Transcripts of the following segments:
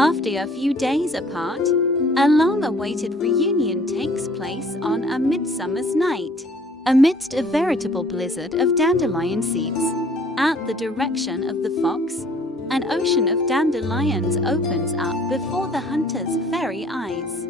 After a few days apart, a long-awaited reunion takes place on a midsummer's night, amidst a veritable blizzard of dandelion seeds. At the direction of the fox, an ocean of dandelions opens up before the hunter's very eyes.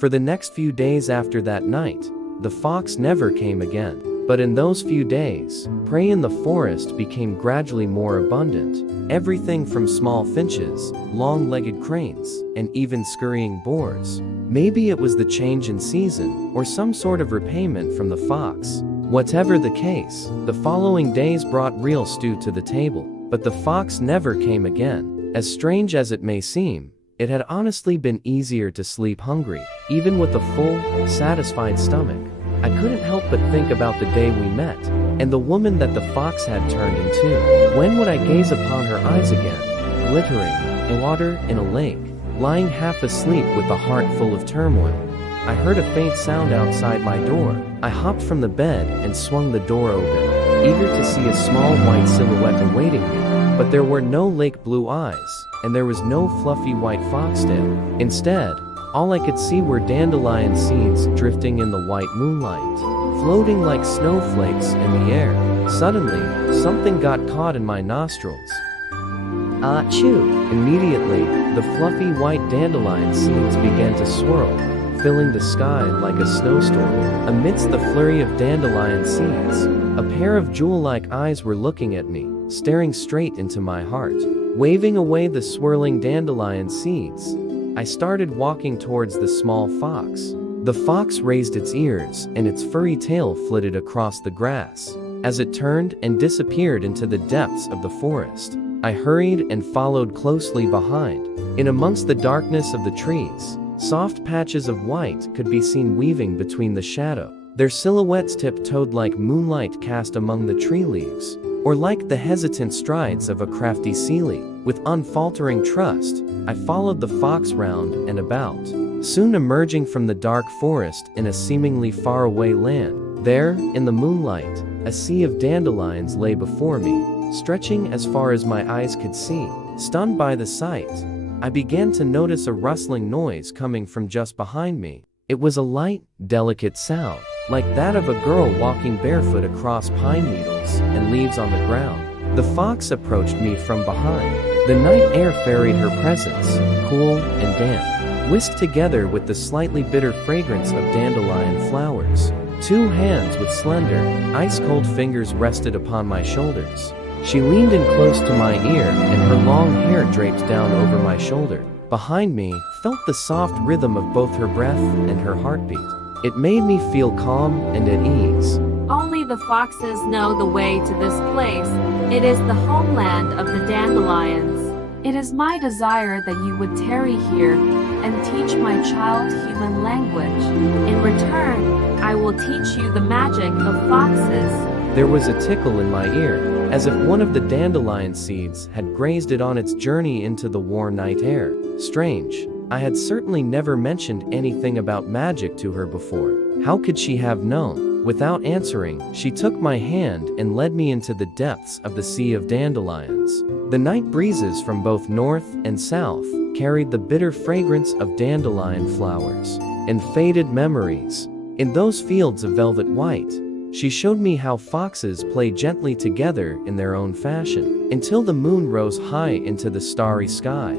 For the next few days after that night, the fox never came again. But in those few days, prey in the forest became gradually more abundant. Everything from small finches, long-legged cranes, and even scurrying boars. Maybe it was the change in season, or some sort of repayment from the fox. Whatever the case, the following days brought real stew to the table. But the fox never came again. As strange as it may seem, it had honestly been easier to sleep hungry, even with a full, satisfied stomach. I couldn't help but think about the day we met, and the woman that the fox had turned into. When would I gaze upon her eyes again, glittering, in water in a lake, lying half asleep with a heart full of turmoil? I heard a faint sound outside my door. I hopped from the bed and swung the door open, eager to see a small white silhouette awaiting me. But there were no lake blue eyes, and there was no fluffy white foxtail. Instead, all I could see were dandelion seeds drifting in the white moonlight, floating like snowflakes in the air. Suddenly, something got caught in my nostrils. Achoo! Immediately, the fluffy white dandelion seeds began to swirl, filling the sky like a snowstorm. Amidst the flurry of dandelion seeds, a pair of jewel-like eyes were looking at me, staring straight into my heart. Waving away the swirling dandelion seeds, I started walking towards the small fox. The fox raised its ears, and its furry tail flitted across the grass. As it turned and disappeared into the depths of the forest, I hurried and followed closely behind. In amongst the darkness of the trees, soft patches of white could be seen weaving between the shadow. Their silhouettes tiptoed like moonlight cast among the tree leaves, or like the hesitant strides of a crafty sealy. With unfaltering trust, I followed the fox round and about, soon emerging from the dark forest in a seemingly faraway land. There, in the moonlight, a sea of dandelions lay before me, stretching as far as my eyes could see. Stunned by the sight, I began to notice a rustling noise coming from just behind me. It was a light, delicate sound, like that of a girl walking barefoot across pine needles and leaves on the ground. The fox approached me from behind. The night air ferried her presence, cool and damp, whisked together with the slightly bitter fragrance of dandelion flowers. Two hands with slender, ice-cold fingers rested upon my shoulders. She leaned in close to my ear, and her long hair draped down over my shoulder. Behind me, felt the soft rhythm of both her breath and her heartbeat. It made me feel calm and at ease. Only the foxes know the way to this place. It is the homeland of the dandelions. It is my desire that you would tarry here and teach my child human language. In return, I will teach you the magic of foxes. There was a tickle in my ear, as if one of the dandelion seeds had grazed it on its journey into the warm night air. Strange. I had certainly never mentioned anything about magic to her before. How could she have known? Without answering, she took my hand and led me into the depths of the sea of dandelions. The night breezes from both north and south carried the bitter fragrance of dandelion flowers and faded memories. In those fields of velvet white, she showed me how foxes play gently together in their own fashion, until the moon rose high into the starry sky.